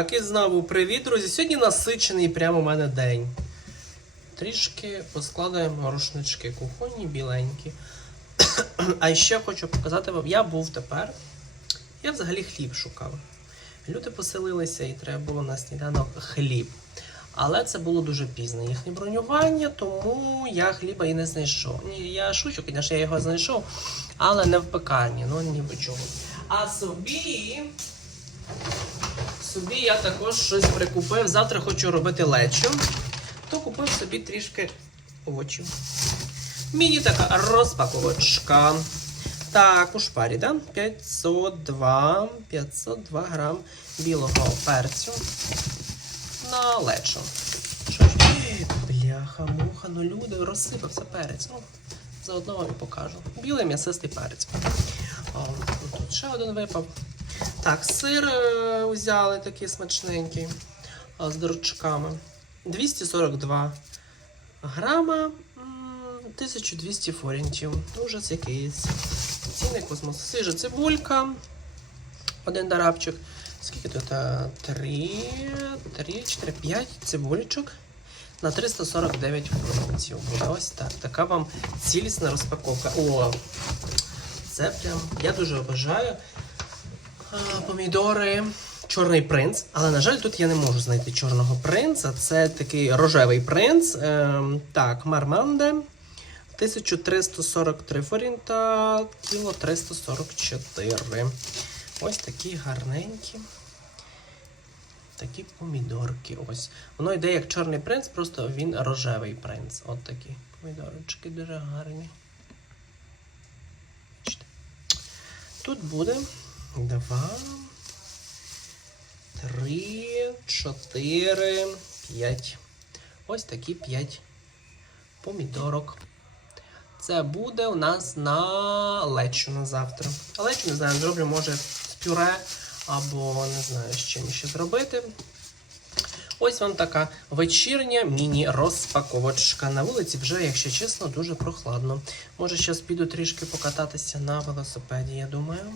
Так, і знову привіт, друзі. Сьогодні насичений прямо у мене день. Трішки поскладаємо рушнички кухонні, біленькі. А ще хочу показати вам, я був тепер. Я взагалі хліб шукав. Люди поселилися і треба було на сніданок хліб. Але це було дуже пізно їхнє бронювання, тому я хліба і не знайшов. Ні, я шучу, звісно, я його знайшов, але не в пекарні, ну ні в чому. А собі. Собі я також щось прикупив. Завтра хочу робити лечо. То купив собі трішки овочів. Міні така розпаковочка. Так, у шпарі, да? 502, 502 грам білого перцю на лечо. Що ж? Бляха, муха, ну люди, розсипався перець. Ну, заодно вам і покажу. Білий м'ясистий перець. О, тут ще один випав. Так, сир е, взяли такий смачненький з дорочками. 242 грама, 1200 форінтів. Ужас якийсь. Ціни космос. Свіжа цибулька. Один дарабчик. Скільки тут? Е, Три, три, чотири, п'ять цибульчок на 349 фунтів. Буде ось так. Така вам цілісна розпаковка. О! Це прям. Я дуже обожаю. А, Помідори. Чорний принц. Але, на жаль, тут я не можу знайти чорного принца. Це такий рожевий принц. Ем, так, Марманде. 1343 форінта, кіло 344. Ось такі гарненькі. Такі помідорки. Ось. Воно йде як чорний принц, просто він рожевий принц. От такі помідорочки дуже гарні. Тут буде два, три, чотири, п'ять. Ось такі п'ять помідорок. Це буде у нас на лечу на завтра. А лечу, не знаю, зроблю, може, з пюре або не знаю, з чим ще зробити. Ось вам така вечірня міні-розпаковочка. На вулиці вже, якщо чесно, дуже прохладно. Може, зараз піду трішки покататися на велосипеді, я думаю.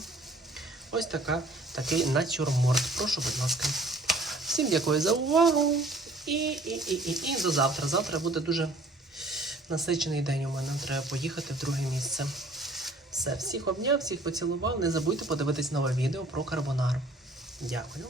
Ось така, такий натюрморт. Прошу, будь ласка. Всім дякую за увагу. І, і, і, і, і до завтра. Завтра буде дуже насичений день у мене. Треба поїхати в друге місце. Все, всіх обняв, всіх поцілував. Не забудьте подивитись нове відео про карбонару. Дякую.